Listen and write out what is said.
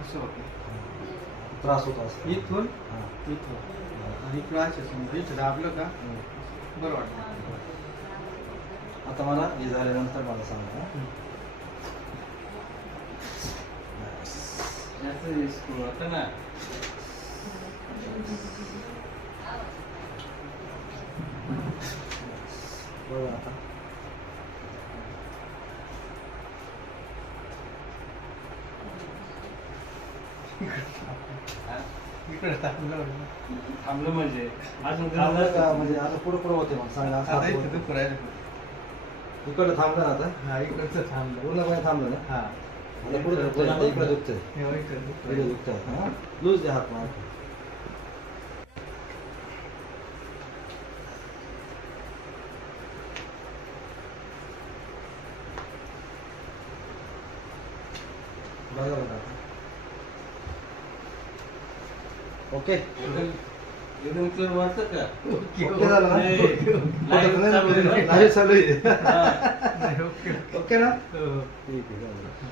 असं होतं. त्रास होतो असं. इथून हां. इथून आणि इकडं असं समजा इथं दाबलं का बरं वाटतं. आता मला हे झाल्यानंतर मला सांगा. जास्त स्कूल होतं ना. बघा आता. इकडे थांबलं म्हणजे अजून थांबलं का म्हणजे आता पुढे पुढे होते मग सांगा. आता इथं दुखू राहिलं. इकडं थांबलं ना आता. हा इकडचं थांबलं. पूर्णपणे थांबलं ना. हा आता पुढे दुखतंय. आता इकडे दुखतंय. हे इकडे दुखू इकडे राहिलं. दुखतंय. हां. लूज द्या हात मार. बघा बघा आता. ओके. एकदम क्लिअर वाटतं का? ओके झालं ना? लाईव्ह चालू आहे ना? लाईव्ह चालू आहे. हा. ओके ओके ना? हो. ठीक आहे.